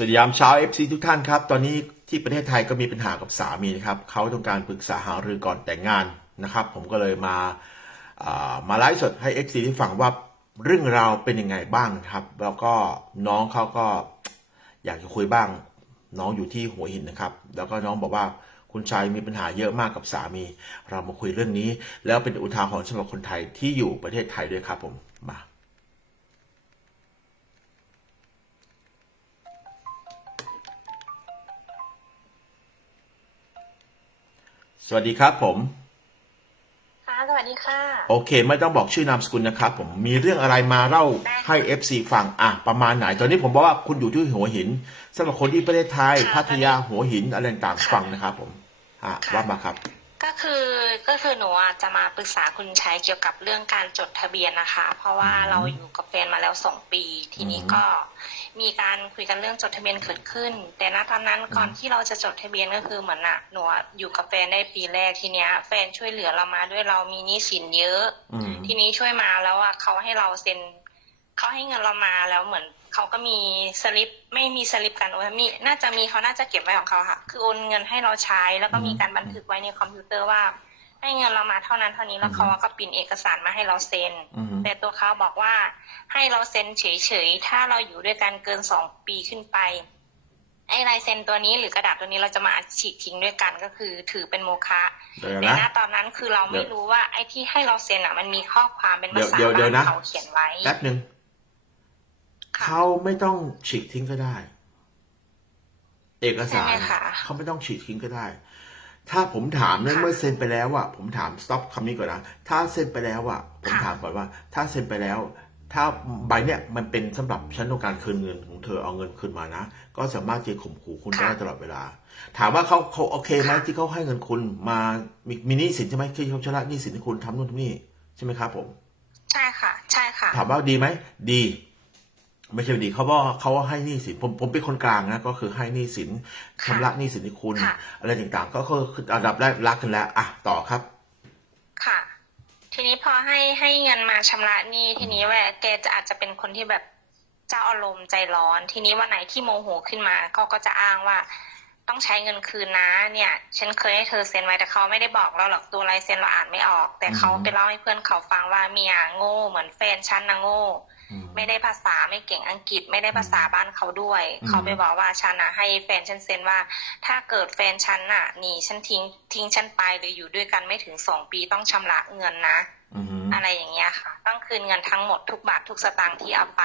สวัสดียามเช้า FC ทุกท่านครับ ตอนนี้ที่ประเทศไทยก็มีปัญหากับสามีนะครับเขาต้องการปรึกษาหารือก่อนแต่งงานนะครับ ผมก็เลยมาามาไลฟ์สดให้ FC ที่ฟังว่าเรื่องราวเป็นยังไงบ้างครับ แล้วก็น้องเขาก็อยากจะคุยบ้าง น้องอยู่ที่หัวหินนะครับ แล้วก็น้องบอกว่าคุณชายมีปัญหาเยอะมากกับสามี เรามาคุยเรื่องนี้ แล้วเป็นอุทาหรณ์สำหรับคนไทยที่อยู่ประเทศไทยด้วยครับผมมา สวัสดีครับผม ค่ะ สวัสดีค่ะ โอเค ไม่ต้องบอกชื่อนามสกุลนะครับ ผมมีเรื่องอะไรมาเล่าให้ FC ฟังอะประมาณไหน ตอนนี้ผมบอกว่าคุณอยู่ที่หัวหินสำหรับคนที่ประเทศไทยค่ะพัทยาหัวหินอะไรต่างๆฟังนะครับ ผมอะค่ะ ว่ามาครับ ก็คือก็คือหนูอะจะมาปรึกษาคุณชัยเกี่ยวกับเรื่องการจดทะเบียนนะคะ เพราะว่าอืมเราอยู่กับแฟนมาแล้วสองปี ทีนี้อืม ก็ มีการคุยกันเรื่องจดทะเบียนเกิดขึ้น แต่ณตอนนั้นก่อนอืมที่เราจะจดทะเบียนก็คือเหมือนอะหนูอะอยู่กับแฟนได้ปีแรกทีเนี้ย แฟนช่วยเหลือเรามาด้วยเรามีหนี้สินเยอะอืมทีนี้ช่วยมาแล้วอะเขาให้เราเซ็นเขาให้เงินเรามาแล้วเหมือนเขาก็มีสลิปไม่มีสลิปกันโอนมีน่าจะมีเขาน่าจะเก็บไว้ของเขาค่ะ คือโอนเงินให้เราใช้แล้วก็มีการบันทึกไว้ในคอมพิวเตอร์ว่า ให้เงินเรามาเท่านั้นเท่านี้แล้วเขาก็ปริ้นเอกสารมาให้เราเซ็นอืมแต่ตัวเขาบอกว่าให้เราเซ็นเฉยๆ ถ้าเราอยู่ด้วยกันเกินสองปีขึ้นไป ไอ้ลายเซ็นตัวนี้หรือกระดาษตัวนี้เราจะมาฉีกทิ้งด้วยกันก็คือถือเป็นโมฆะเดี๋ยวแต่นะณตอนนั้นคือเราไม่เดี๋ยวรู้ว่าไอ้ที่ให้เราเซ็นอะ มันมีข้อความเป็นภาษาเดี๋ยวเดี๋ยวบ้านนะเขาเขียนไว้แป๊บหนึ่งค่ะเขาไม่ต้องฉีกทิ้งก็ได้ เอกสารใช่ไหมคะเขาไม่ต้องฉีกทิ้งก็ได้ ถ้าผมถามเนี่ยค่ะเมื่อเซ็นไปแล้วอะผมถาม stop คำนี้ก่อนนะถ้าเซ็นไปแล้วอะผมค่ะถามก่อนว่า ถ้าเซ็นไปแล้ว ถ้าใบเนี่ยมันเป็นสำหรับฉันต้องการคืนเงินของเธอเอาเงินคืนมานะ ก็สามารถจะข่มขู่คุณได้ตลอดเวลา ถามว่าเขาเขาโอเคไหมที่เขาให้เงินคุณมามีมีหนี้สินใช่ไหมที่เขาชำระหนี้สินให้คุณทำนู่นทำนี่ใช่ไหมครับผม ใช่ค่ะ ใช่ค่ะ ถามว่าดีไหมดี ไม่ใช่ดีเขาบอกเขาว่าให้หนี้สินผมผมเป็นคนกลางนะก็คือให้หนี้สินค่ะชำระหนี้สินให้คุณค่ะอะไรต่างๆ ก็คืออันดับแรกรักกันแล้วอะต่อครับ ค่ะ ทีนี้พอให้ให้เงินมาชำระหนี้ทีนี้แหวะแกจะอาจจะเป็นคนที่แบบเจ้าอารมณ์ใจร้อน ทีนี้วันไหนที่โมโหขึ้นมาก็ก็จะอ้างว่าต้องใช้เงินคืนนะเนี่ย ฉันเคยให้เธอเซ็นไว้แต่เขาไม่ได้บอกเราหรอกตัวลายเซ็นเราอ่านไม่ออก แต่เขาอืมไปเล่าให้เพื่อนเขาฟังว่าเมียโง่เหมือนแฟนฉันนะโง่อืม ไม่ได้ภาษาไม่เก่งอังกฤษ ไม่ได้ภาษาบ้านเขาด้วยอืมเขาไปบอกว่าฉันนะให้แฟนฉันเซ็นว่า ถ้าเกิดแฟนฉันน่ะหนีฉันทิ้งทิ้งฉันไปหรืออยู่ด้วยกันไม่ถึงสองปีต้องชำระเงินนะอืมอะไรอย่างเงี้ยค่ะ ต้องคืนเงินทั้งหมดทุกบาททุกสตางค์ที่เอาไป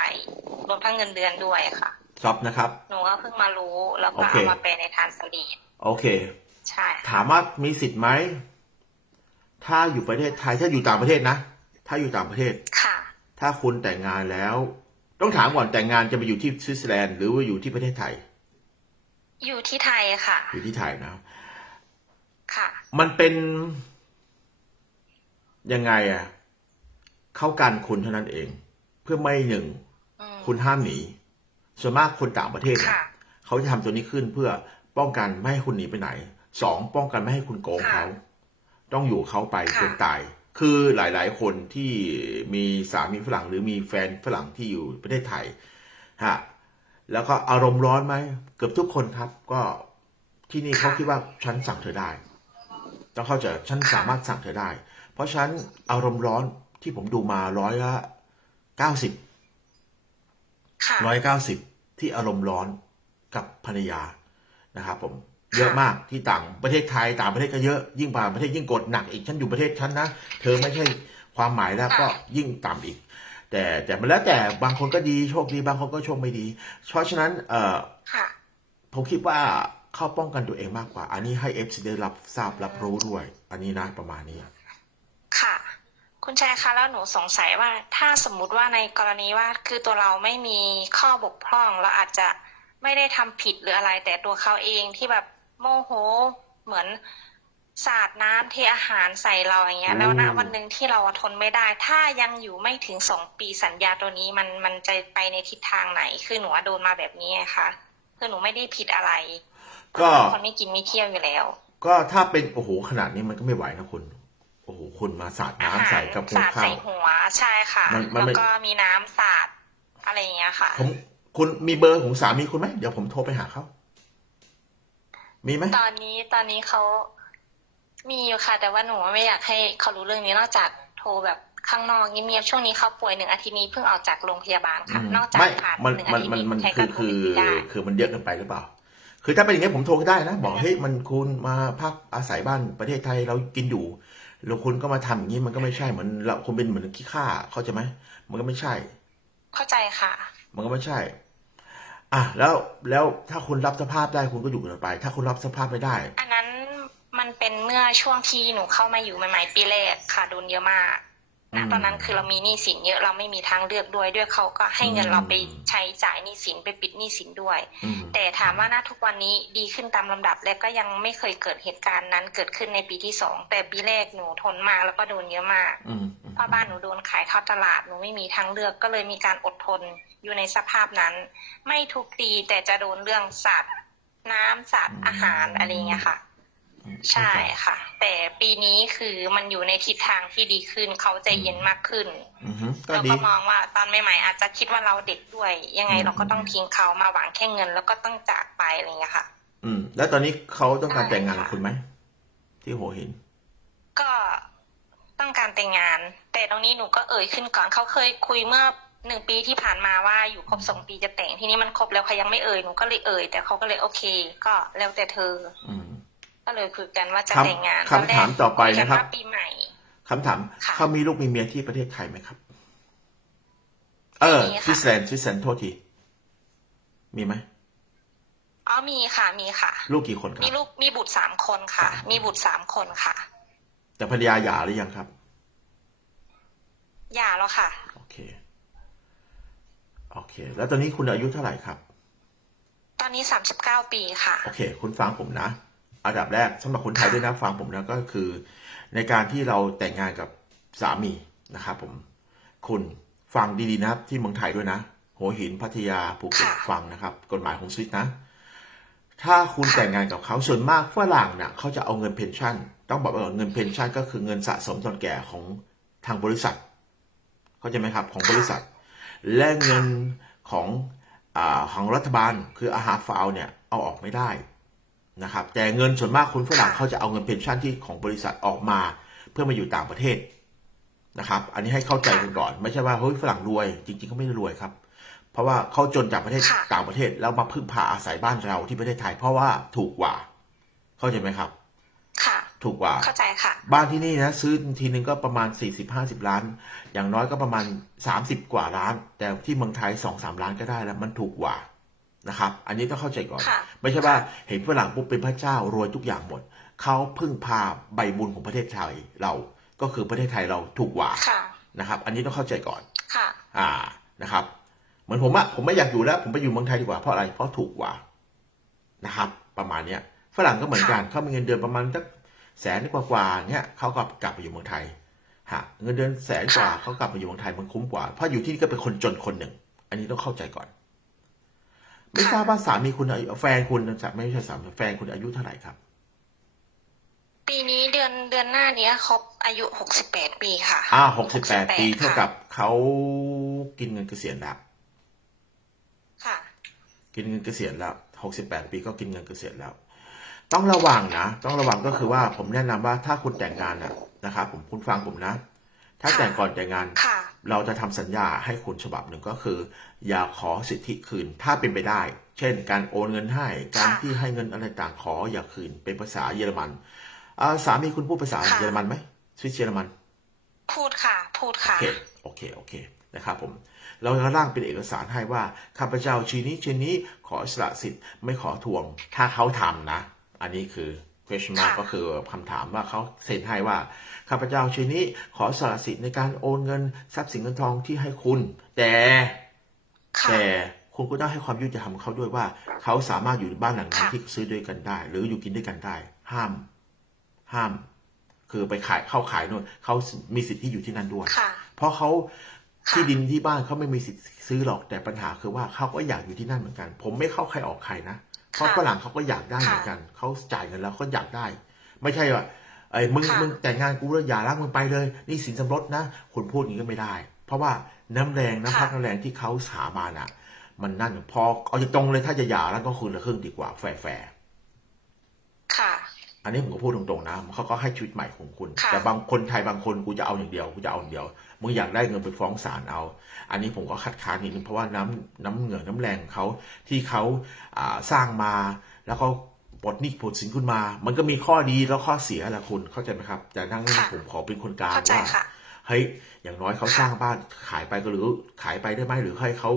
รวมทั้งเงินเดือนด้วยค่ะซับนะครับหนูก็เพิ่งมารู้แล้วก็โอเคเอามาแปลในทานสลีดโอเคใช่ถามว่ามีสิทธิ์ไหมถ้าอยู่ประเทศไทยถ้าอยู่ต่างประเทศนะ ถ้าอยู่ต่างประเทศค่ะ ถ้าคุณแต่งงานแล้ว ต้องถามก่อนแต่งงานจะไปอยู่ที่สวิตเซอร์แลนด์หรือว่าอยู่ที่ประเทศไทย อยู่ที่ไทยค่ะ อยู่ที่ไทยนะ ค่ะ มันเป็นยังไงอะ เข้ากันคุณเท่านั้นเอง เพื่อไม่หนึ่งอืมคุณห้ามหนี ส่วนมากคนต่างประเทศเนี่ยค่ะเขาจะทำตัวนี้ขึ้นเพื่อป้องกันไม่ให้คุณหนีไปไหน สองป้องกันไม่ให้คุณโกงเขา ต้องอยู่เขาไปค่ะจนตาย คือหลายๆ คนที่มีสามีฝรั่งหรือมีแฟนฝรั่งที่อยู่ประเทศไทยฮะแล้วก็อารมณ์ร้อนไหมเกือบทุกคนครับ ก็ที่นี่เขาคิดว่าฉันสั่งเธอได้ต้องเข้าใจฉันสามารถสั่งเธอได้ เพราะฉะนั้นอารมณ์ร้อนที่ผมดูมาร้อยละเก้าสิบค่ะร้อยเก้าสิบที่อารมณ์ร้อนกับภรรยานะครับผม เยอะมากที่ต่างประเทศไทยต่างประเทศก็เยอะยิ่งต่างประเทศยิ่งกดหนักอีกฉันอยู่ประเทศฉันนะเธอไม่ใช่ความหมายแล้วก็ยิ่งต่ำอีก แต่แต่มันแล้วแต่บางคนก็ดีโชคดีบางคนก็โชคไม่ดี เพราะฉะนั้นเอ่อค่ะผมคิดว่าเข้าป้องกันตัวเองมากกว่า อันนี้ให้เอฟซีได้รับทราบรับรู้ด้วย อันนี้นะประมาณนี้ค่ะคุณชายคะแล้วหนูสงสัยว่าถ้าสมมุติว่าในกรณีว่าคือตัวเราไม่มีข้อบกพร่องเราอาจจะไม่ได้ทำผิดหรืออะไร แต่ตัวเขาเองที่แบบ โมโหเหมือนสาดน้ำเทอาหารใส่เราอย่างเงี้ยอืมแล้วณวันหนึ่งที่เราทนไม่ได้ ถ้ายังอยู่ไม่ถึงสองปีสัญญาตัวนี้มันมันจะไปในทิศทางไหน คือหนูว่าโดนมาแบบนี้ไงคะคือหนูไม่ได้ผิดอะไร ก็คนไม่กินไม่เที่ยวอยู่แล้ว ก็ถ้าเป็นโอ้โหขนาดนี้มันก็ไม่ไหวนะคุณโอ้โหคุณมาสาดน้ำใส่กับสาดข้าใส่วหัวใช่ค่ะมันมันแล้วไม่ก็มีน้ำสาดอะไรอย่างเงี้ยค่ะผมคุณมีเบอร์ของสามีคุณไหมเดี๋ยวผมโทรไปหาเขา มีไหมตอนนี้ตอนนี้เขามีอยู่ค่ะ แต่ว่าหนูไม่อยากให้เขารู้เรื่องนี้นอกจากโทรแบบข้างนอกเงียบๆช่วงนี้เขาป่วยหนึ่งอาทิตย์นี้เพิ่งออกจากโรงพยาบาลค่ะอืมนอกจากไม่ผ่านมันหนึ่งมัอานทิตย์มันนี้มันใช้คืการอโทรคือคุยได้คือมันเยอะเกินไปหรือเปล่า คือถ้าเป็นอย่างนี้ผมโทรก็ได้นะ บอกเฮ้ยมันคุณมาพักอาศัยบ้านประเทศไทยเรากินอยู่แล้วคุณก็มาทำอย่างนี้มันก็ไม่ใช่เหมือนเราคุณเป็นเหมือนขี้ข้าเข้าใจไหมมันก็ไม่ใช่ เข้าใจค่ะ มันก็ไม่ใช่ อะแล้วแล้วถ้าคุณรับสภาพได้คุณก็อยู่กันไป ถ้าคุณรับสภาพไม่ได้ อันนั้นมันเป็นเมื่อช่วงที่หนูเข้ามาอยู่ใหม่ๆปีแรกค่ะโดนเยอะมากอืมนะตอนนั้นคือเรามีหนี้สินเยอะเราไม่มีทางเลือกด้วยด้วยเขาก็ให้เงินอืมเราไปใช้จ่ายหนี้สินไปปิดหนี้สินด้วยอืมแต่ถามว่าณทุกวันนี้ดีขึ้นตามลำดับและก็ยังไม่เคยเกิดเหตุการณ์นั้นเกิดขึ้นในปีที่สองแต่ปีแรกหนูทนมากแล้วก็โดนเยอะมาก อืมอืมเพราะบ้านหนูโดนขายทอดตลาดหนูไม่มีทางเลือกก็เลยมีการอดทนอยู่ในสภาพนั้น ไม่ทุกตีแต่จะโดนเรื่องสัตว์ น้ำสัตว์อาหารอะไรอย่างเงี้ยค่ะอืมใช่ค่ะ แต่ปีนี้คือมันอยู่ในทิศทางที่ดีขึ้นเขาใจเย็นมากขึ้นอืมอืมก็เราดีก็มองว่าตอนใหม่ๆอาจจะคิดว่าเราเด็กด้วย ยังไงอืมเราก็ต้องทิ้งเขามาหวังแค่เงิน แล้วก็ต้องจากไปอะไรอย่างเงี้ยค่ะ อืม แล้วตอนนี้เขาต้องการใช่แต่งงานกับค่ะคุณไหมที่หัวหินก็ต้องการแต่งงาน แต่ตรงนี้หนูก็เอ่ยขึ้นก่อนเขาเคยคุยเมื่อหนึ่งปีที่ผ่านมาว่าอยู่ครบสองปีจะแต่งทีนี้มันครบแล้วเขายังไม่เอ่ยหนูก็เลยเอ่ยแต่เขาก็เลยโอเค ก็แล้วแต่เธอ อืมก็เลยคุยกันว่าจะคำแต่งงานคำถามต่อไปนะครับตแกยกัว่าปีใหม่คำถามค่ะเขามีลูกมีเมียที่ประเทศไทยไหมครับ เออมีค่ะสวิตเซอร์แลนด์สวิตเซอร์แลนด์โทษที มีไหมอ๋อมีค่ะ มีค่ะ ลูกกี่คนครัมีบลูกมีบุตรสามคนค่ะสามคนมีบุตรสามคนค่ะ แต่ภรรยาหย่าหรือยังครับ หย่าแล้วค่ะ โอเค โอเค แล้วตอนนี้คุณอายุเท่าไหร่ครับ ตอนนี้สามสิบเก้าปีค่ะ โอเค คุณฟังผมนะ อันดับแรกสำหรับคนไทยด้วยนะฟังผมนะก็คือ ในการที่เราแต่งงานกับสามีนะครับผม คุณฟังดีๆนะครับ ที่เมืองไทยด้วยนะหัวหินพัทยาภูเก็ตค่ะฟังนะครับ กฎหมายของสวิตนะ ถ้าคุณแต่งงานกับเขาส่วนมากฝรั่งเนี่ยเขาจะเอาเงินเพนชั่น ต้องบอกว่าเงินเพนชั่นก็คือเงินสะสมตอนแก่ของทางบริษัท เข้าใจไหมครับของบริษัท และเงินของอาของรัฐบาลคืออาหารฟาวเนี่ยเอาออกไม่ได้นะครับแต่เงินส่วนมากคนฝรั่งค่ะเขาจะเอาเงินเพนชั่นที่ของบริษัทออกมาเพื่อมาอยู่ต่างประเทศนะครับ อันนี้ให้เข้าใจกันก่อน ไม่ใช่ว่าเฮ้ยฝรั่งรวย จริงๆเขาไม่ได้รวยครับ เพราะว่าเขาจนจากประเทศค่ะต่างประเทศแล้วมาพึ่งพาอาศัยบ้านเราที่ประเทศไทย เพราะว่าถูกกว่า เข้าใจไหมครับค่ะ ถูกกว่าเข้าใจค่ะ บ้านที่นี่นะซื้อทีนึงก็ประมาณ40-50ล้าน อย่างน้อยก็ประมาณ30กว่าล้าน แต่ที่เมืองไทย2-3ล้านก็ได้แล้วมันถูกกว่านะครับ อันนี้ต้องเข้าใจก่อนค่ะไม่ใช่ว่าเห็นฝรั่งปุ๊บเป็นพระเจ้ารวยทุกอย่างหมด เขาพึ่งพาใบบุญของประเทศไทยเรา ก็คือประเทศไทยเราถูกกว่าค่ะนะครับ อันนี้ต้องเข้าใจก่อนค่ะ อ่านะครับ เหมือนผมอะผมไม่อยากอยู่แล้ว ผมไปอยู่เมืองไทยดีกว่าเพราะอะไร เพราะถูกกว่านะครับ ประมาณเนี้ยฝรั่งก็เหมือนกันเขามีเงินเดือนประมาณสัก แสนกว่าๆเนี้ยเขาก็กลับไปอยู่เมืองไทยฮะเงินเดือนแสนกว่าค่ะเขากลับมาอยู่เมืองไทยมันคุ้มกว่า เพราะอยู่ที่นี่ก็เป็นคนจนคนหนึ่ง อันนี้ต้องเข้าใจก่อน ไม่ทราบว่าสามีคุณอายุแฟนคุณจะไม่ใช่สามีแฟนคุณอายุเท่าไหร่ครับ ปีนี้เดือนเดือนหน้านี้ครบอายุหกสิบแปดปีค่ะ อ่าหกสิบแปด68ปีเท่าค่ะกับเขากินเงินเกษียณแล้วค่ะ กินเงินเกษียณแล้วหกสิบแปดปีก็กินเงินเกษียณแล้ว ต้องระวังนะ ต้องระวังก็คือว่าผมแนะนำว่าถ้าคุณแต่งงานนะนะครับผมคุณฟังผมนะ ถ้าค่ะแต่งก่อนแต่งงานค่ะเราจะทำสัญญาให้คุณฉบับหนึ่งก็คือ อย่าขอสิทธิคืนถ้าเป็นไปได้ เช่น การโอนเงินให้ การค่ะที่ให้เงินอะไรต่างขออย่าคืนเป็นภาษาเยอรมันอ่าสามีคุณพูดภาษาค่ะเยอรมันไหมสวิสเยอรมัน พูดค่ะ พูดโอค่ะเคโอเค โอเค นะครับผมเราจะร่างเป็นเอกสารให้ว่าข้าพเจ้าชีนี้ชีนี้ขอสละสิทธิ์ไม่ขอทวง ถ้าเขาทำนะ อันนี้คือ question mark ค่ะก็คือคำถามว่าเขาเซ็นให้ว่าข้าพเจ้าชีนี้ขอสละสิทธิ์ในการโอนเงินทรัพย์สินเงินทองที่ให้คุณ แต่ค่ะแต่คุณก็ต้องให้ความยุติธรรมกับเขาด้วยว่า เขาสามารถอยู่ในบ้านหลังนั้นค่ะที่ซื้อด้วยกันได้ หรืออยู่กินด้วยกันได้ ห้าม ห้าม คือไปขายเข้าขายนู่นเขามีสิทธิ์ที่อยู่ที่นั่นด้วยค่ะเพราะเขาค่ะที่ดินที่บ้านเขาไม่มีสิทธิ์ซื้อหรอกแต่ปัญหาคือว่าเขาก็อยากอยู่ที่นั่นเหมือนกัน ผมไม่เข้าใครออกใครนะ เพราะค่ะฝรั่งเขาก็อยากได้เหมือนกัน เขาจ่ายเงินแล้วเขาอยากได้ ไม่ใช่ว่าไอ้ยมึงค่ะมึงแต่งงานกูแล้วอย่าล้างมึงไปเลย นี่สินสมรสนะคุณพูดอย่างนี้ก็ไม่ได้ เพราะว่าน้ำแรงน้ำพักน้ำแรงที่เขาสามาน่ะ มันนั่นพอเอาตรงๆเลยถ้าจะหย่าแล้วก็คืนละครึ่งดีกว่าแฟร์ค่ะๆ อันนี้ผมก็พูดตรงๆนะเขาก็ให้ชีวิตใหม่ของคุณค่ะแต่บางคนไทยบางคนกูจะเอาอย่างเดียวกูจะเอาอย่างเดียวมึงอยากได้เงินไปฟ้องศาลเอา อันนี้ผมก็คัดค้านนิดนึงเพราะว่าน้ำน้ำเหงื่อน้ำแรงเขาที่เขาอ่าสร้างมาแล้วเขาปลดหนี้ปลดสินคุณมา มันก็มีข้อดีแล้วข้อเสียแหละคุณเข้าใจไหมครับแต่นั่งนี่ค่ะผมขอเป็นคนกลางเข้าใจว่าค่ะเฮ้ยอย่างน้อยเขาสร้างบ้านขายไปก็หรือขายไปได้ไหมหรือให้เขา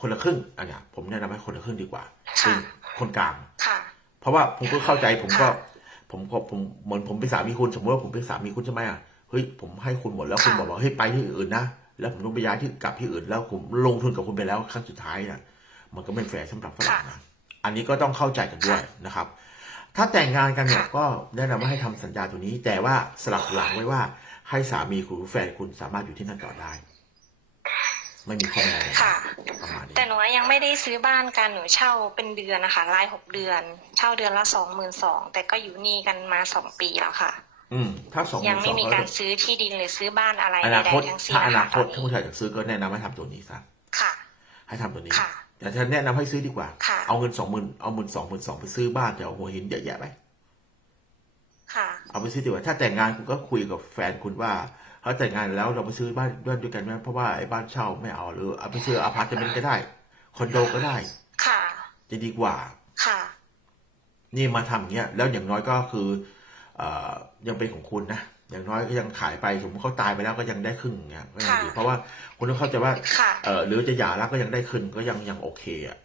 คนละครึ่งอันเนี้ยผมแนะนำให้คนละครึ่งดีกว่าค่ะเป็นคนกลางค่ะเพราะว่าผมก็เข้าใจผมก็ค่ะ ผมก็ผมเหมือนผมเป็นสามีคุณสมมติว่าผมเป็นสามีคุณใช่ไหมอะเฮ้ยผมให้คุณหมดแล้วคุณค่ะบอกว่าเฮ้ยไปที่อื่นนะแล้วผมต้องไปย้ายที่กลับที่อื่น แล้วผมลงทุนกับคุณไปแล้วครั้งสุดท้ายน่ะ มันก็ไม่แฟร์สำหรับฝรั่งนะอันนี้ก็ต้องเข้าใจกันด้วยนะครับ ถ้าแต่งงานกันเนี่ยค่ะก็แนะนำว่าให้ทำสัญญาตัวนี้ แต่ว่าสลับหลังไว้ว่าให้สามีคุณหรือแฟนคุณสามารถอยู่ที่นั่นต่อได้ ไม่มีข้อแม้อะไรค่ะประมาณนี้แต่หนูยังไม่ได้ซื้อบ้านกันหนูเช่าเป็นเดือนนะคะรายหกเดือน เช่าเดือนละสองหมื่นสองแต่ก็อยู่นี่กันมาสองปีแล้วค่ะ อืม ถ้าสองหยังมื่นสไม่องมีก็การซื้อที่ดินหรือซื้อบ้านอะไรอใดนาคตๆทั้งสิ้นถ้าอนะนาคะคตตอนถ้านี้คุณชายจะซื้อก็แนะนำให้ทำตัวนี้ซะค่ะ ให้ทำตัวนี้ค่ะแต่ถ้าแนะนำให้ซื้อดีกว่าค่ะเอาเงินสองหมื่นเอาหมื่นสองหมื่นสองไปซื้อบ้านจะเอาหัวหินเยอะแยะไปค่ะ เอาไปซื้อดีกว่าถ้าแต่งงานคุณก็คุยกับแฟนคุณว่าเขาแต่งงานแล้วเราไปซื้อบ้านบ้านด้วยกันไหมเพราะว่าไอ้บ้านเช่าไม่เอาหรือเอาไปซื้ออพาร์ตเมนต์ก็ได้คอนโดก็ได้ ค่ะ จะดีกว่า ค่ะ นี่มาทำอย่างเงี้ยแล้วอย่างน้อยก็คือเอ่อยังเป็นของคุณนะอย่างน้อยก็ยังขายไปสมมติเขาตายไปแล้วก็ยังได้ครึ่งอย่างเงี้ยก็ยังดีค่ะเพราะว่าคุณต้องเข้าใจว่าค่ะเออหรือจะหย่าแล้วก็ยังได้คืนก็ยังยังโอเคอะ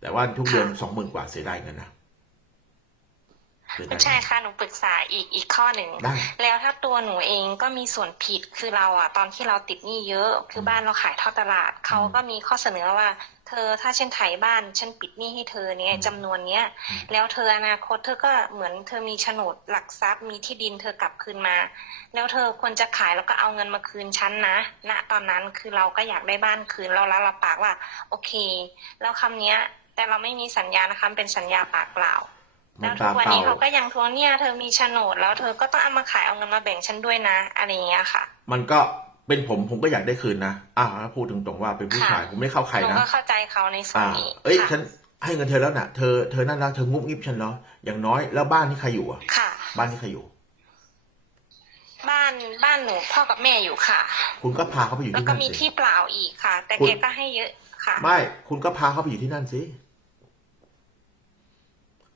แต่ว่าทุกเดือนค่ะสองหมื่นกว่าเสียดายเงินนะ เสียดายคุณชายคะหนูปรึกษาอีกอีกข้อหนึ่งได้แล้วถ้าตัวหนูเองก็มีส่วนผิดคือเราอะตอนที่เราติดหนี้เยอะ คือบ้านเราขายทอดตลาดเขาก็มีข้อเสนอว่า เธอถ้าฉันไถ่ายบ้านฉันปิดหนี้ให้เธอเนี่ยอืมจำนวนเนี้ยอืมแล้วเธออนาคตเธอก็เหมือนเธอมีโฉนดหลักทรัพย์มีที่ดินเธอกลับคืนมา แล้วเธอควรจะขายแล้วก็เอาเงินมาคืนฉันนะณตอนนั้นคือเราก็อยากได้บ้านคืนเราแล้วรับปากว่า โอเค แล้วคำเนี้ย แต่เราไม่มีสัญญานะคะเป็นสัญญาปากเปล่ามั แล้นวทุตากวันเปล่านี้เขาก็ยังทวงเนี่ยเธอมีโฉนดแล้วเธอก็ต้องเอามาขายเอาเงินมาแบ่งฉันด้วยนะอะไรอย่างเงี้ยค่ะ มันก็เป็นผมผมก็อยากได้คืนนะอ่าพูดตรงๆว่าเป็นผู้ชายค่ะผมไม่เข้าใครหนูนะก็เข้าใจเขาในส่วอ่านนี้เอ้ยค่ะฉันให้เงินเธอแล้วน่ะเธอเธอนั่นแล้วเธองุบงิบฉันเหรออย่างน้อยแล้วบ้านที่ใครอยู่อะค่ะ บ้านที่ใครอยู่ บ้านบ้านหนูพ่อกับแม่อยู่ค่ะ คุณก็พาเขาไปอยู่แล้วที่ก็นั่นมีสิที่เปล่าอีกค่ะ แต่คุณแกก็ให้เยอะค่ะ ไม่ คุณก็พาเขาไปอยู่ที่นั่นสิ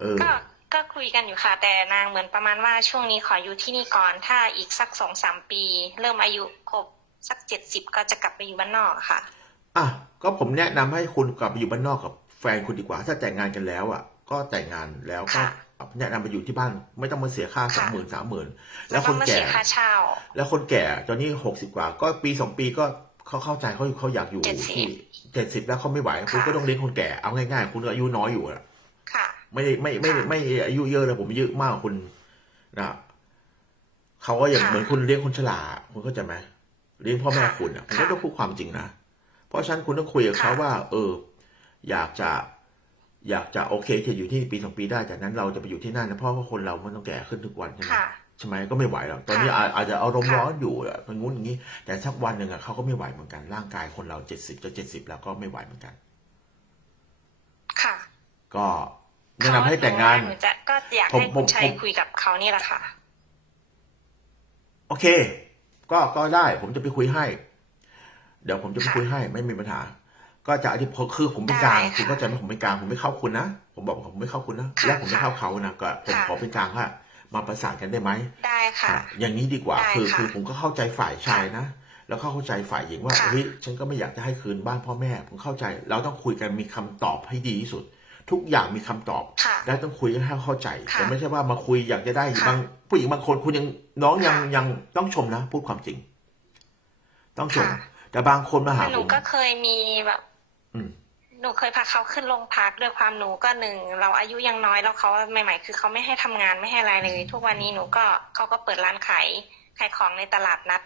เออ ก็ก็คุยกันอยู่ค่ะ แต่นางเหมือนประมาณว่าช่วงนี้ขออยู่ที่นี่ก่อน ถ้าอีกสักสองสามปี เริ่มอายุครบสักเจ็ดสิบก็จะกลับไปอยู่บ้านนอกอะค่ะอะก็ผมแนะนำให้คุณกลับไปอยู่บ้านนอกกับแฟนคุณดีกว่า ถ้าแต่งงานกันแล้วอะ ก็แต่งงานแล้วก็ค่ะแนะนำไปอยู่ที่บ้านไม่ต้องมาเสียค่าสองค่ะหมื่นสามหมื่นแล้แล้ววก็คนมาแก่เสียค่าเช่าแล้วคนแก่ตอนนี้หกสิบกว่า ก็ปีสองปีก็เขาเข้าใจเขาเขาอยากอยู่70ที่เจ็ดสิบแล้วเขาไม่ไหวค่ะคุณก็ต้องเลี้ยงคนแก่เอาง่ายๆ คุณก็อายุน้อยอยู่อะค่ะ ไม่ได้ไม่ไม่ไม่ค่ะไม่อายุเยอะเลยผมอายุมากกว่าคุณนะเขาก็อย่างค่ะเหมือนคุณเลี้ยงคนชราคุณเข้าใจไหมเลี้ยงพ่อแม่ค่ะคุณอะผมค่ะก็ต้องพูดความจริงนะเพราะฉะนั้นคุณต้องคุยกับเขาค่ะว่า เออ อยากจะ อยากจะโอเคจะอยู่ที่ปีสองปีได้จากนั้นเราจะไปอยู่ที่นั่นนะเพราะว่าคนเรามันต้องแก่ขึ้นทุกวันใช่ไหมค่ะใช่ไหมก็ไม่ไหวหรอกตอนนี้ค่ะอาอาจจะอารมณ์ค่ะร้อนอยู่อะเป็นงุ้นอย่างนี้ แต่สักวันหนึ่งอะเขาก็ไม่ไหวเหมือนกันร่างกายคนเราเจ็ดสิบจะเจ็ดสิบแล้วก็ไม่ไหวเหมือนกัน ค่ะ ก็ แนะนำให้แต่งงาน หนูจะก็อยากผมให้ผคุมณชัยผม คุยกับเขานี่แหละค่ะ โอเค ก็ก็ได้ ผมจะไปคุยให้ เดี๋ยวผมจะไปค่ะคุยให้ ไม่มีปัญหา ก็จะอธิพคือผมเป็นกลางได้ค่ะคุณเข้าใจไหมผมเป็นกลางผมไม่เข้าคุณนะผมบอกว่าผมไม่เข้าคุณนะค่ะและผมไม่เข้าเขานะก็ผมค่ะ ขอเป็นกลางว่ามาประสานกันได้ไหมได้ค่ะ อะอย่างนี้ดีกว่า ได้คือค่ะคือผมก็เข้าใจฝ่ายชายนะแล้วก็เข้าใจฝ่ายหญิงว่าค่ะ เฮ้ยฉันก็ไม่อยากจะให้คืนบ้านพ่อแม่ ผมเข้าใจ เราต้องคุยกันมีคำตอบให้ดีที่สุด ทุกอย่างมีคำตอบค่ะและต้องคุยให้เข้าใจค่ะแต่ไม่ใช่ว่ามาคุยอยากจะได้ค่ะบางผู้หญิงบางคนคุณยังน้องยังค่ะยังต้องชมนะ พูดความจริง ต้องชมค่ะแต่บางคนมาหาหผนูมก็เคยมีแบบอืมหนูเคยพาเขาขึ้นโรงพักด้วยความหนูก็หนึ่งเราอายุยังน้อยแล้วเขาใหม่ ๆ คือเขาไม่ให้ทำงานไม่ให้อะไรเลย ทุกวันนี้หนูก็เขาก็เปิดร้านขายขายของในตลาดนัด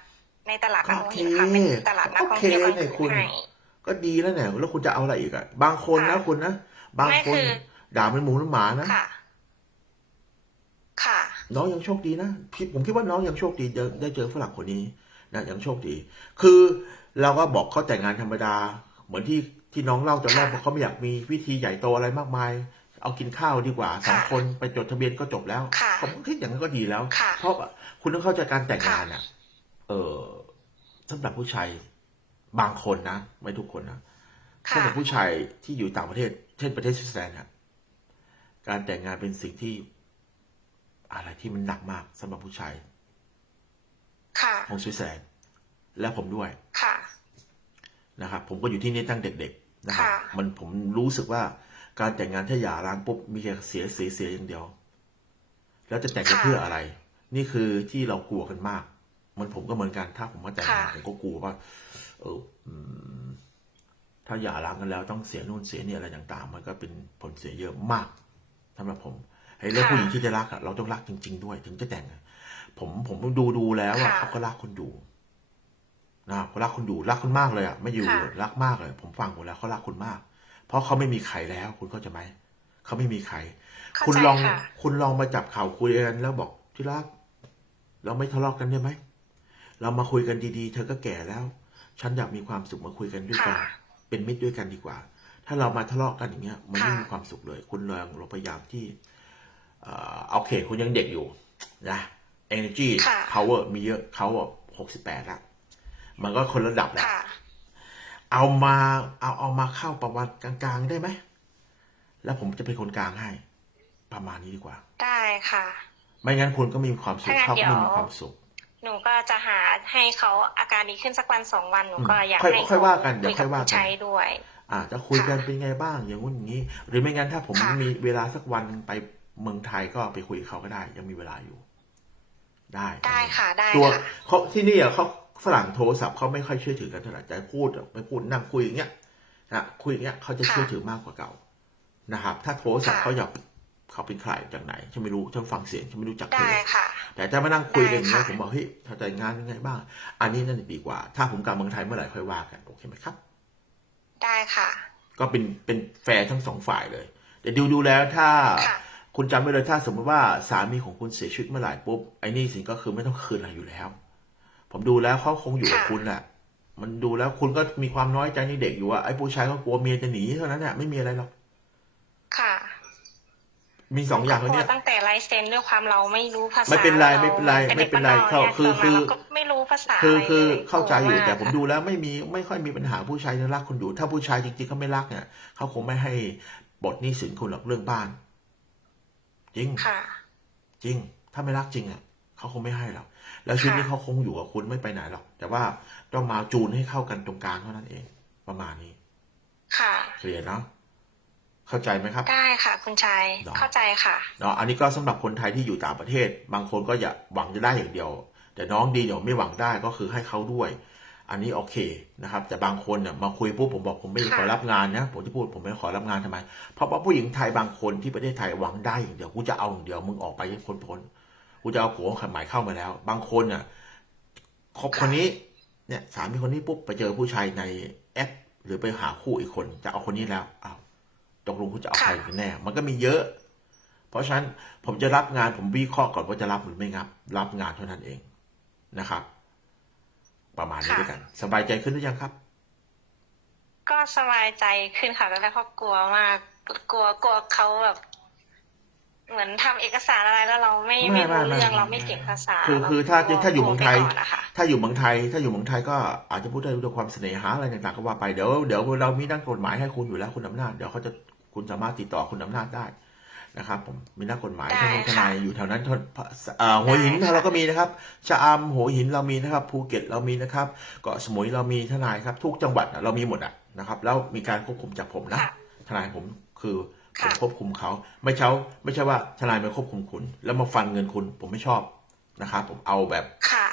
ในตลาดนัดโอหัวเคหินค่ะเป็นตลาดนัดท่องเที่ยวโอเคกลางเนี่ยคุคืณนให้ก็ดีแล้วเนี่ยแล้วคุณจะเอาอะไรอีกอะบางคนนะค่ะคุณนะ บางไม่คนคือด่าเป็นหมูน้ำหมานะค่ะค่ะ น้องยังโชคดีนะพี่ผมคิดว่าน้องยังโชคดีได้ได้เจอฝรั่งคนนี้นะยังโชคดี คือเราก็บอกเขาแต่งงานธรรมดา เหมือนที่ที่น้องเล่าตอนแรกค่ะว่าเขาไม่อยากมีวิธีใหญ่โตอะไรมากมาย เอากินข้าวดีกว่าสองค่ะคนไปจดทะเบียนก็จบแล้วค่ะผมก็คิดอย่างนั้นก็ดีแล้วค่ะเพราะว่าคุณต้องเข้าใจการแต่งค่ะงานอะ เออสำหรับผู้ชายบางคนนะ ไม่ทุกคนนะ ค่ะสำหรับผู้ชายที่อยู่ต่างประเทศ เช่นประเทศสวิตเซอร์แลนด์อะการแต่งงานเป็นสิ่งที่อะไรที่มันหนักมากสำหรับผู้ชายค่ะของสวิตเซอร์แลนด์และผมด้วยค่ะนะครับ ผมก็อยู่ที่นี่ตั้งเด็กๆนะครับค่ะมันผมรู้สึกว่าการแต่งงานถ้าหย่าร้างปุ๊บมีแค่เสียเสียเสียอย่างเดียว แล้วจะแต่งกันค่ะเพื่ออะไร นี่คือที่เรากลัวกันมาก มันผมก็เหมือนกัน ถ้าผมมาแต่งงานค่ะผมก็กลัวว่า เอออืม ถ้าหย่าร้างกันแล้วต้องเสียนู่นเสียนี่อะไรต่างๆ มันก็เป็นผลเสียเยอะมากสำหรับผมไอ้เรื่องผู้หญิงที่จะรักอะเราต้องรักจริง ๆ ด้วย ถึงจะแต่งอะผมผมดูดูแล้วอะค่ะเขาก็รักคนดูนะครับเขารักคนดูรักคนมากเลยอะไม่อยู่ค่ะรักมากเลย ผมฟังหมดแล้วเขารักคุณมาก เพราะเขาไม่มีใครแล้ว คุณเข้าใจไหมเขาไม่มีใครเข้าคุณใจลองค่ะคุณลองมาจับข่าวคุยกันแล้วบอกที่รัก เราไม่ทะเลาะกันได้ไหมเรามาคุยกันดีๆ เธอก็แก่แล้ว ฉันอยากมีความสุขมาคุยกันด้วยกันค่ะ เป็นมิตรด้วยกันดีกว่า ถ้าเรามาทะเลาะกันอย่างเงี้ยมันไม่ค่ะมีความสุขเลย คุณลองเราพยายามที่เอ่อโอเคคุณยังเด็กอยู่นะ energy ค่ะ power มีเยอะเขาหกสิบแปดละมันก็คนระดับแหละค่ะเอามาเอาเอามาเข้าประวัติกลางๆได้ไหม แล้วผมจะเป็นคนกลางให้ ประมาณนี้ดีกว่า ได้ค่ะ ไม่งั้นคุณก็ไม่มีความสุขถ้างั้นเขาก็ไม่เดี๋ยวมีความสุข หนูก็จะหาให้เขาอาการดีขึ้นสักวันสองวันหนูก็อืมอยากค่อยให้ค่อยเขาว่ากันเดี๋ยวคุยค่กัอบยว่ากันผู้ใช้ด้วยอ่าจะคุยกันค่ะเป็นไงบ้างอย่างงู้นอย่างนี้ หรือไม่งั้นถ้าผมค่ะมีเวลาสักวันไปเมืองไทยก็ไปคุยกับเขาก็ได้ ยังมีเวลาอยู่ ได้ได้ค่ะได้ตัวค่ะเขาที่นี่อะเขาฝรั่งโทรศัพท์เขาไม่ค่อยเชื่อถือกันเท่าไหร่แต่พูดอะไปพูดนั่งคุยอย่างเงี้ยนะคุยอย่างเงี้ยเขาจะค่ะเชื่อถือมากกว่าเก่านะครับ ถ้าโทรศัพท์ค่ะเขาอยาก เขาเป็นใครจากไหนฉันไม่รู้ฉันฟังเสียงฉันไม่รู้จักเธได้อค่ะแต่ถ้ามานั่งคุยกันอย่างเงี้ยได้ค่ะผมบอกเฮ้ยถ้าแต่งงานยังไงบ้าง อันนี้นั่นดีกว่า ถ้าผมกลับเมืองไทยเมื่อไหร่ค่อยว่ากันโอเคไหมครับ ได้ค่ะ ก็เป็นเป็นแฟร์ทั้งสองฝ่ายเลย แต่ดูดูแล้วถ้าค่ะคุณจำไว้เลยถ้าสมมติว่าสามีของคุณเสียชีวิตเมื่อไหร่ปุ๊บไอ้นี่สินก็คือไม่ต้องคืนอะไรอยู่แล้ว ผมดูแล้วเขาคงอยู่กับค่ะคุณแหละมันดูแล้วคุณก็มีความน้อยใจในเด็กอยู่ว่าไอ้ผู้ชายก็กลัวเมียจะหนีเท่านั้นแหละไม่มีอะไรหรอกค่ะ มีสองอย่างก็เนี้ยตั้งแต่ไลฟ์เซนด้วยความเราไม่รู้ภาษาไม่เป็นไราไม่เป็นไรด็กไม่เป็นไรบ้เขายคือเกิดมาคือเราก็ไม่รู้ภาษาคืออะไรคือลยเข้าใจอยู่กลัวแต่ผมากดูแล้วไม่มีไม่ค่อยมีปัญหาผู้ชายที่รักคุณอยู่ ถ้าผู้ชายจริงๆเขาไม่รักเนี่ยเขาคงไม่ให้บทหนี้สินคุณหรอกเรื่องบ้าน จริงค่ะ จริง ถ้าไม่รักจริงอะเขาคงไม่ให้หรอกแล้วชีวิตนี้ค่ะเขาคงอยู่กับคุณไม่ไปไหนหรอก แต่ว่าต้องมาจูนให้เข้ากันตรงกลางเท่านั้นเอง ประมาณนี้ ค่ะเคลียร์เนาะ เข้าใจไหมครับ ได้ค่ะ คุณชายเนาะเข้าใจค่ะเนาะอันนี้ก็สำหรับคนไทยที่อยู่ต่างประเทศ บางคนก็อย่าหวังจะได้อย่างเดียว แต่น้องดีเดี๋ยวไม่หวังได้ก็คือให้เขาด้วย อันนี้โอเคนะครับ แต่บางคนเนี่ยมาคุยปุ๊บผมบอกผมไม่ได้ค่ะขอรับงานนะผมจะพูดผมไม่ได้ขอรับงานทำไม เพราะว่าผู้หญิงไทยบางคนที่ประเทศไทยหวังได้อย่างเดียวกูจะเอาอย่างเดียวมึงออกไปให้พ้นพ้นๆกูจะเอาผัวขมายเข้ามาแล้ว บางคนน่ะคบคนนี้เนี่ยสามีคนนี้ปุ๊บไปเจอผู้ชายในแอป หรือไปหาคู่อีกคนจะเอาคนนี้แล้วอ้าว ตกลงคุณจะเอาใครกันแน่ มันก็มีเยอะ เพราะฉะนั้นผมจะรับงานผมวิเคราะห์ก่อนว่าจะรับหรือไม่รับ รับงานเท่านั้นเองนะครับ ประมาณนี้ค่ะด้วยกัน สบายใจขึ้นหรือยังครับ ก็สบายใจขึ้นค่ะแล้วก็กลัวมากกลัวกลัวเขาแบบ เหมือนทำเอกสารอะไรแล้วเราไม่ไม่ไม่ไม่รู้ไม่เรื่องไม่เราไม่เก่งภาษาคือเราคือถ้ากลัวถ้าอยู่เมืองไทยกลัวปก่อนอะค่ะถ้าอยู่เมืองไทย ถ้าอยู่เมืองไทยก็อาจจะพูดได้ด้วยความเสน่หาอะไรต่างๆก็ว่าไปเดี๋ยวเดี๋ยวเรามีนักกฎหมายให้คุณอยู่แล้วคุณอำนาจเดี๋ยวเขาจะ คุณสามารถติดต่อคุณอำนาจได้นะครับ ผมมีนักกฎหมายได้ท่านนทค่ะนายอยู่แถวนั้นทนเอ่อหัวหินได้ค่ะเราก็มีนะครับชะอำหัวหินเรามีนะครับ ภูเก็ตเรามีนะครับ เกาะสมุยเรามีทนายครับ ทุกจังหวัดน่ะเรามีหมดอะนะครับ แล้วมีการควบคุมจากผมนะค่ะทนายผมคือผมค่ะควบคุมเขาไม่เช้าไม่ใช่ว่าทนายมาควบคุมคุณ แล้วมาฟันเงินคุณผมไม่ชอบนะครับ ผมเอาแบบค่ะ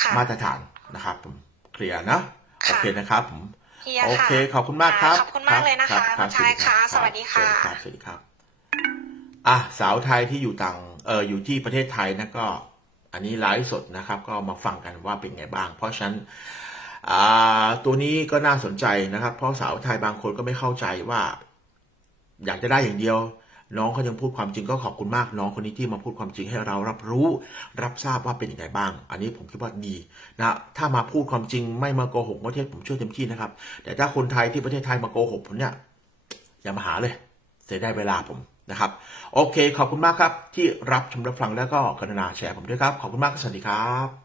ค่ะมาตรฐานนะครับ ผมเคลียร์นะค่ะโอเคนะครับผม เคลียร์โอค่ะ เค ขอบคุณมากครับขอบคุณมากเลยนะคะรับรับคุณชายค่ะสวัสดีค่ะ รับสวัสดีครับ อะสาวไทยที่อยู่ต่างเอออยู่ที่ประเทศไทยนะก็ อันนี้ไลฟ์สดนะครับ ก็มาฟังกันว่าเป็นไงบ้าง เพราะฉะนั้นอ่าตัวนี้ก็น่าสนใจนะครับ เพราะสาวไทยบางคนก็ไม่เข้าใจว่า อยากจะได้อย่างเดียว น้องเขายังพูดความจริงก็ขอบคุณมากน้องคนนี้ที่มาพูดความจริงให้เรารับรู้ รับทราบว่าเป็นยังไงบ้าง อันนี้ผมคิดว่าดีนะถ้ามาพูดความจริงไม่มาโกหกประเทศผมช่วยเต็มที่นะครับ แต่ถ้าคนไทยที่ประเทศไทยมาโกหกผมเนี่ยอย่ามาหาเลย เสียได้เวลาผมนะครับ โอเค ขอบคุณมากครับที่รับชมรับฟังแล้วก็กรุณาแชร์ผมด้วยครับ ขอบคุณมากสวัสดีครับ